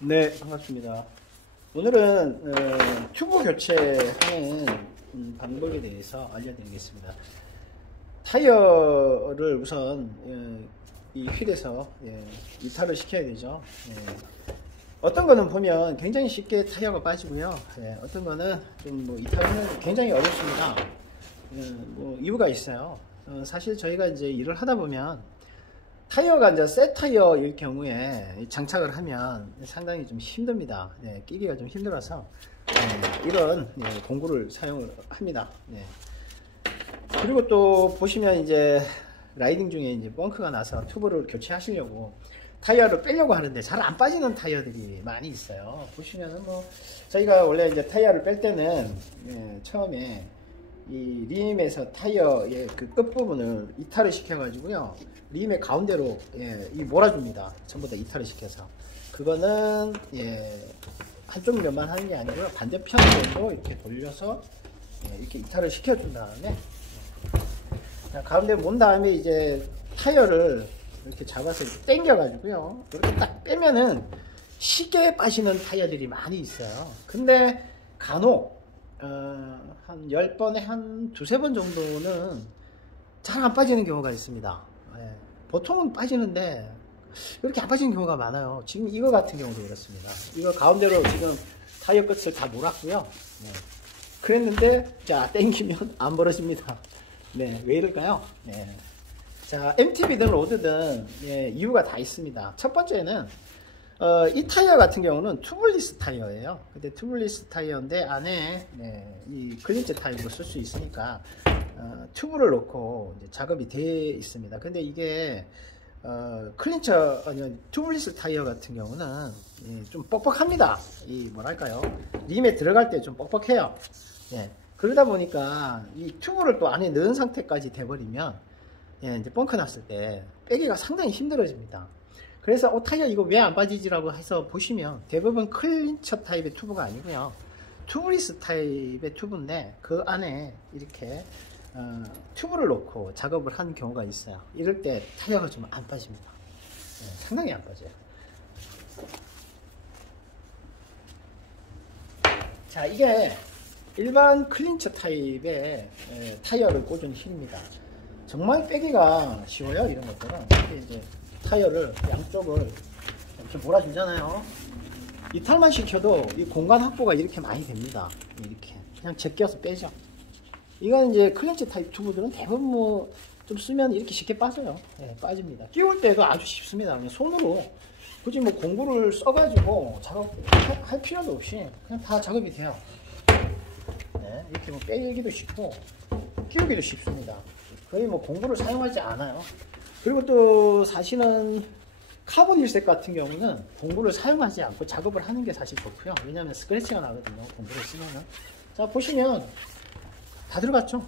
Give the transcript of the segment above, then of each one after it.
네, 반갑습니다. 오늘은 튜브 교체하는 방법에 대해서 알려드리겠습니다. 타이어를 우선 이 휠에서 이탈을 시켜야 되죠. 어떤 거는 보면 굉장히 쉽게 타이어가 빠지고요. 어떤 거는 좀 뭐 이탈은 굉장히 어렵습니다. 뭐 이유가 있어요. 사실 저희가 이제 일을 하다 보면 타이어가 이제 새 타이어일 경우에 장착을 하면 상당히 좀 힘듭니다. 끼기가 좀 힘들어서 이런 공구를 사용을 합니다. 그리고 또 보시면 이제 라이딩 중에 이제 벙크가 나서 튜브를 교체하시려고 타이어를 빼려고 하는데 잘 안 빠지는 타이어들이 많이 있어요. 보시면은 뭐 저희가 원래 이제 타이어를 뺄 때는 처음에 이 림에서 타이어의 그 끝부분을 이탈을 시켜 가지고요, 림의 가운데로 이 몰아줍니다. 전부 다 이탈을 시켜서. 그거는 한쪽 면만 하는 게 아니고요, 반대편으로 이렇게 돌려서 이렇게 이탈을 시켜준 다음에 가운데 몬 다음에 이제 타이어를 이렇게 잡아서 이렇게 당겨 가지고요, 이렇게 딱 빼면은 쉽게 빠지는 타이어들이 많이 있어요. 근데 간혹 한 10번에 한 두세 번 정도는 잘 안 빠지는 경우가 있습니다. 보통은 빠지는데 이렇게 안 빠지는 경우가 많아요. 지금 이거 같은 경우도 그렇습니다. 이거 가운데로 지금 타이어 끝을 다 몰았고요. 그랬는데 자, 당기면 안 벌어집니다. 왜 이럴까요? 자, MTB든 로드든 이유가 다 있습니다. 첫 번째는 이 타이어 같은 경우는 튜블리스 타이어예요. 근데 튜블리스 타이어인데 안에 이 클린처 타입으로 쓸 수 있으니까 튜브를 넣고 이제 작업이 돼 있습니다. 근데 이게 클린처 아니 튜블리스 타이어 같은 경우는 좀 뻑뻑합니다. 이 뭐랄까요, 림에 들어갈 때 좀 뻑뻑해요. 그러다 보니까 이 튜브를 또 안에 넣은 상태까지 돼버리면 이제 벙커 났을 때 빼기가 상당히 힘들어집니다. 그래서 타이어 이거 왜 안 빠지지라고 해서 보시면 대부분 클린처 타입의 튜브가 아니고요, 튜블리스 타입의 튜브인데 그 안에 이렇게 튜브를 놓고 작업을 한 경우가 있어요. 이럴 때 타이어가 좀 안 빠집니다. 상당히 안 빠져요. 자, 이게 일반 클린처 타입의 타이어를 꽂은 휠입니다. 정말 빼기가 쉬워요. 이런 것들은 이렇게 이제 타이어를 양쪽을 이렇게 몰아주잖아요. 이탈만 시켜도 이 공간 확보가 이렇게 많이 됩니다. 이렇게 그냥 제껴서 빼죠. 이건 이제 클린처 타입 튜브들은 대부분 뭐 좀 쓰면 이렇게 쉽게 빠져요. 빠집니다. 끼울 때도 아주 쉽습니다. 그냥 손으로 굳이 뭐 공구를 써가지고 작업할 필요도 없이 그냥 다 작업이 돼요. 이렇게 뭐 빼기도 쉽고 끼우기도 쉽습니다. 거의 뭐 공구를 사용하지 않아요. 그리고 또 사실은 카본 일색 같은 경우는 공구를 사용하지 않고 작업을 하는 게 사실 좋고요. 왜냐하면 스크래치가 나거든요, 공구를 쓰면은. 자, 보시면 다 들어갔죠?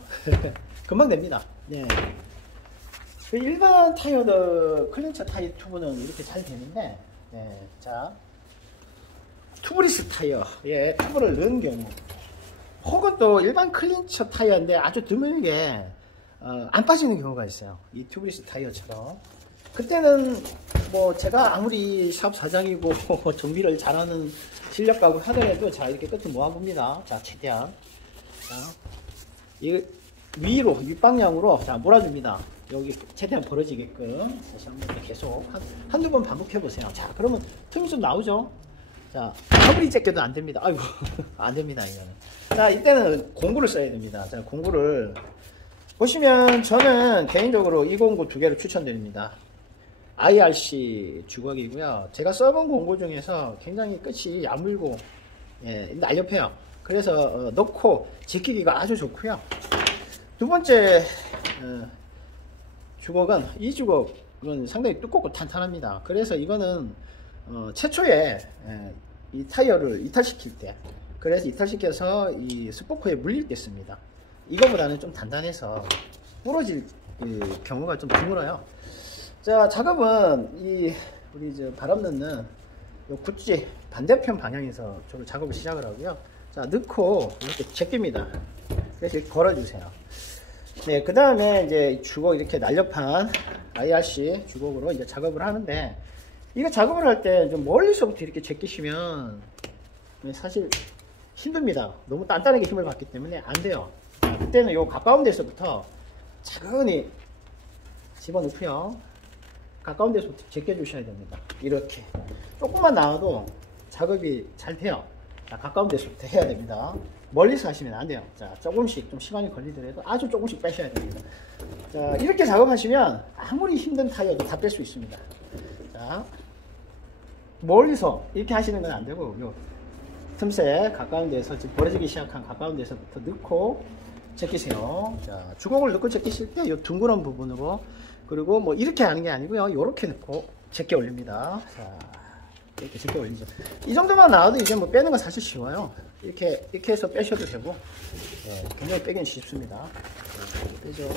금방 됩니다. 그 일반 타이어들, 클린처 타입 튜브는 이렇게 잘 되는데, 자, 튜브리스 타이어에 튜브를 넣은 경우, 혹은 또 일반 클린처 타이어인데 아주 드물게 안 빠지는 경우가 있어요. 이 튜브리스 타이어처럼. 그때는 뭐 제가 아무리 샵 사장이고 정비를 잘하는 실력가고 하더라도 자, 이렇게 끝을 모아봅니다. 자, 최대한 자, 이 위로 윗방향으로 자 몰아줍니다. 여기 최대한 벌어지게끔 다시 한번 계속 한두 번 반복해 보세요. 자, 그러면 틈이 좀 나오죠. 자, 아무리 제껴도 안 됩니다. 아이고 안 됩니다, 이거는. 자, 이때는 공구를 써야 됩니다. 자, 공구를 보시면 저는 개인적으로 이 공구 두 개를 추천드립니다. IRC 주걱이고요. 제가 써본 공구 중에서 굉장히 끝이 야물고 날렵해요. 그래서 넣고 지키기가 아주 좋고요. 두 번째 주걱은 이 주걱은 상당히 두껍고 탄탄합니다. 그래서 이거는 최초에 이 타이어를 이탈시킬 때, 그래서 이탈시켜서 이 스포커에 물릴 때 씁니다. 이거보다는 좀 단단해서 부러질 경우가 좀 드물어요. 자, 작업은 우리 바람 넣는 요 구찌 반대편 방향에서 저를 작업을 시작을 하고요. 자, 넣고 이렇게 제낍니다. 그래서 이렇게 걸어주세요. 그 다음에 이제 주걱 이렇게 날렵한 IRC 주걱으로 이제 작업을 하는데, 이거 작업을 할 때 좀 멀리서부터 이렇게 제끼시면 사실 힘듭니다. 너무 단단하게 힘을 받기 때문에 안 돼요. 그때는 요 가까운 데서부터 차근히 집어넣고요. 가까운 데서부터 제껴 주셔야 됩니다. 이렇게 조금만 나와도 작업이 잘 돼요. 자, 가까운 데서부터 해야 됩니다. 멀리서 하시면 안 돼요. 자, 조금씩 좀 시간이 걸리더라도 아주 조금씩 빼셔야 됩니다. 자, 이렇게 작업하시면 아무리 힘든 타이어도 다 뺄 수 있습니다. 자, 멀리서 이렇게 하시는 건 안 되고, 요 틈새 가까운 데서 지금 벌어지기 시작한 가까운 데서부터 넣고 제끼세요. 자, 주걱을 넣고 제끼실 때 이 둥그런 부분으로, 그리고 뭐 이렇게 하는 게 아니고요. 이렇게 넣고 제껴 올립니다. 자, 이렇게 제껴 올리죠. 이 정도만 나와도 이제 뭐 빼는 건 사실 쉬워요. 이렇게 해서 빼셔도 되고, 네, 굉장히 빼기는 쉽습니다. 빼죠.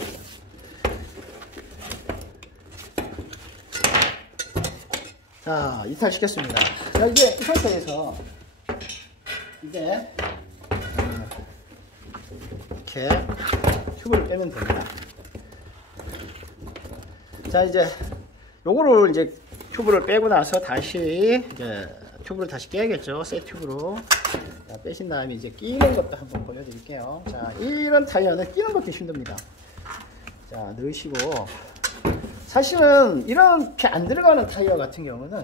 자, 이탈시켰습니다. 자, 이제 이 상태에서 이제 이렇게 튜브를 빼면 됩니다. 자, 이제 요거를 이제 튜브를 빼고 나서 다시 이제 튜브를 다시 깨야겠죠. 새 튜브로. 자, 빼신 다음에 이제 끼는 것도 한번 보여드릴게요. 자, 이런 타이어는 끼는 것도 힘듭니다. 자, 넣으시고, 사실은 이렇게 안 들어가는 타이어 같은 경우는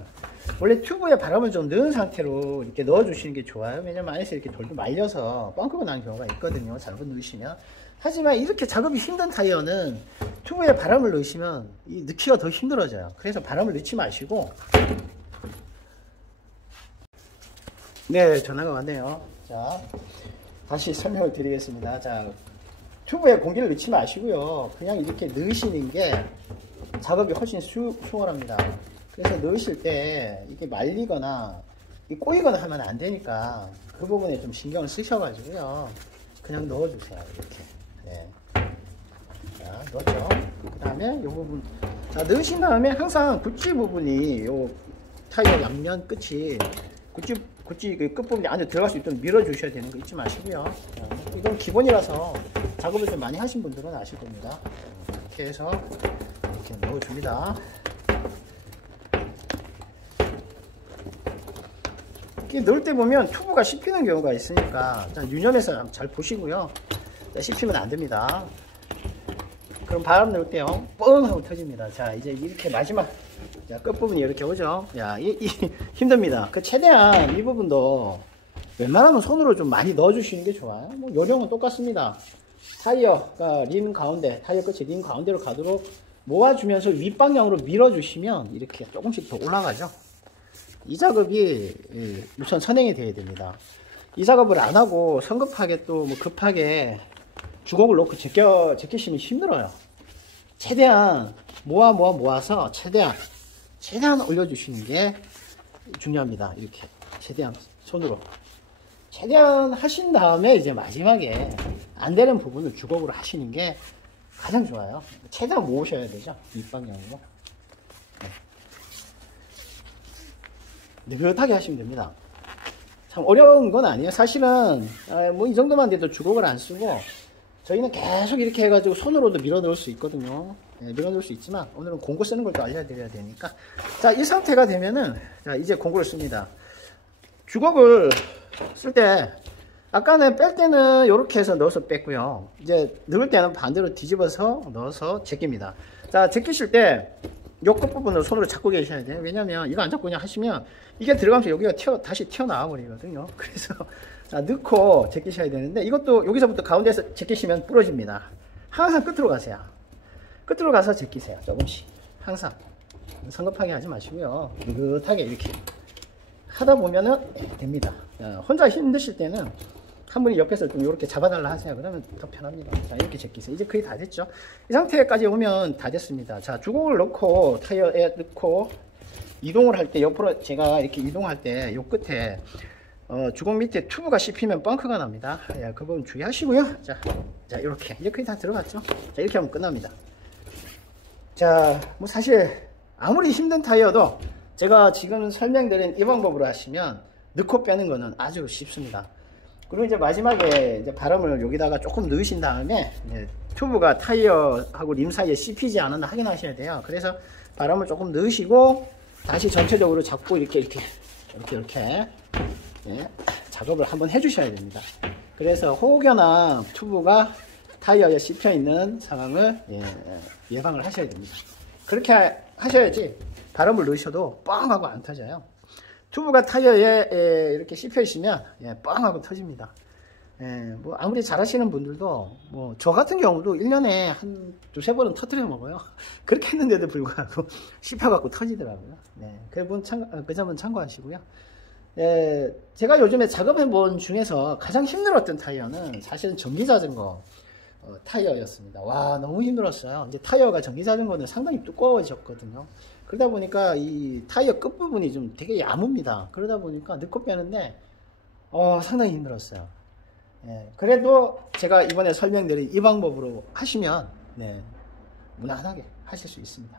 원래 튜브에 바람을 좀 넣은 상태로 이렇게 넣어주시는 게 좋아요. 왜냐면 안에서 이렇게 돌도 말려서 뻥크가 나는 경우가 있거든요. 잘못 넣으시면. 하지만 이렇게 작업이 힘든 타이어는 튜브에 바람을 넣으시면 이 넣기가 더 힘들어져요. 그래서 바람을 넣지 마시고. 네, 전화가 왔네요. 자, 다시 설명을 드리겠습니다. 자, 튜브에 공기를 넣지 마시고요. 그냥 이렇게 넣으시는 게 작업이 훨씬 수월합니다. 그래서 넣으실 때 이게 말리거나 꼬이거나 하면 안 되니까 그 부분에 좀 신경을 쓰셔가지고요. 그냥 넣어주세요. 이렇게. 네. 자, 넣었죠. 그 다음에 이 부분. 자, 넣으신 다음에 항상 구찌 부분이 요 타이어 양면 끝이 구찌 그 끝부분이 안에 들어갈 수 있도록 밀어주셔야 되는 거 잊지 마시고요. 자, 이건 기본이라서 작업을 좀 많이 하신 분들은 아실 겁니다. 이렇게 해서 이렇게 넣어줍니다. 이렇게 넣을 때 보면 튜브가 씹히는 경우가 있으니까 자, 유념해서 잘 보시고요. 자, 씹히면 안 됩니다. 그럼 바람 넣을 때요, 뻥 하고 터집니다. 자, 이제 이렇게 마지막, 자, 끝부분이 이렇게 오죠. 야, 힘듭니다. 그 최대한 이 부분도 웬만하면 손으로 좀 많이 넣어주시는 게 좋아요. 뭐 요령은 똑같습니다. 타이어가 린 가운데, 타이어 끝이 린 가운데로 가도록 모아주면서 윗방향으로 밀어주시면 이렇게 조금씩 더 올라가죠. 이 작업이 우선 선행이 돼야 됩니다. 이 작업을 안 하고 성급하게 또 뭐 급하게 주걱을 놓고 제끼시면 힘들어요. 최대한 모아서 최대한 올려주시는 게 중요합니다. 이렇게 최대한 손으로 최대한 하신 다음에 이제 마지막에 안 되는 부분을 주걱으로 하시는 게 가장 좋아요. 최대한 모으셔야 되죠. 윗방향으로. 느긋하게 하시면 됩니다. 참 어려운 건 아니에요. 사실은 뭐 이 정도만 돼도 주걱을 안 쓰고 저희는 계속 이렇게 해가지고 손으로도 밀어 넣을 수 있거든요. 네, 밀어 넣을 수 있지만 오늘은 공구 쓰는 걸 또 알려드려야 되니까. 자, 이 상태가 되면은 자, 이제 공구를 씁니다. 주걱을 쓸 때 아까는 뺄 때는 이렇게 해서 넣어서 뺐고요. 이제 넣을 때는 반대로 뒤집어서 넣어서 제낍니다. 자, 제끼실 때 요 끝부분을 손으로 잡고 계셔야 돼요. 왜냐면 이거 안 잡고 그냥 하시면 이게 들어가면서 여기가 다시 튀어나와 버리거든요. 그래서 자, 넣고 제끼셔야 되는데 이것도 여기서부터 가운데에서 제끼시면 부러집니다. 항상 끝으로 가세요. 끝으로 가서 제끼세요. 조금씩. 항상. 성급하게 하지 마시고요. 느긋하게 이렇게 하다 보면은 됩니다. 혼자 힘드실 때는 한 분이 옆에서 좀 이렇게 잡아달라 하세요. 그러면 더 편합니다. 자, 이렇게 제끼세요. 이제 거의 다 됐죠. 이 상태까지 오면 다 됐습니다. 자, 주걱을 넣고 타이어에 넣고 이동을 할 때 옆으로 제가 이렇게 이동할 때 요 끝에 주걱 밑에 튜브가 씹히면 뻥크가 납니다. 야, 그 부분 주의하시고요. 자, 이렇게 이제 거의 다 들어갔죠. 자, 이렇게 하면 끝납니다. 자, 뭐 사실 아무리 힘든 타이어도 제가 지금 설명드린 이 방법으로 하시면 넣고 빼는 거는 아주 쉽습니다. 그리고 이제 마지막에 이제 바람을 여기다가 조금 넣으신 다음에 이제 튜브가 타이어하고 림 사이에 씹히지 않았나 확인하셔야 돼요. 그래서 바람을 조금 넣으시고 다시 전체적으로 잡고 이렇게 예, 작업을 한번 해주셔야 됩니다. 그래서 혹여나 튜브가 타이어에 씹혀 있는 상황을 예방을 하셔야 됩니다. 그렇게 하셔야지 바람을 넣으셔도 뻥 하고 안 터져요. 튜브가 타이어에 이렇게 씹혀 있으면 뻥 하고 터집니다. 뭐 아무리 잘하시는 분들도 뭐 저 같은 경우도 1년에 한 두세 번은 터뜨려 먹어요. 그렇게 했는데도 불구하고 씹혀갖고 터지더라고요. 그 점은 참고하시고요. 제가 요즘에 작업해 본 중에서 가장 힘들었던 타이어는 사실은 전기자전거 타이어였습니다. 와, 너무 힘들었어요. 이제 타이어가 전기자전거는 상당히 두꺼워졌거든요. 그러다 보니까 이 타이어 끝부분이 좀 되게 야뭅니다. 그러다 보니까 넣고 빼는데 상당히 힘들었어요. 그래도 제가 이번에 설명드린 이 방법으로 하시면 무난하게 하실 수 있습니다.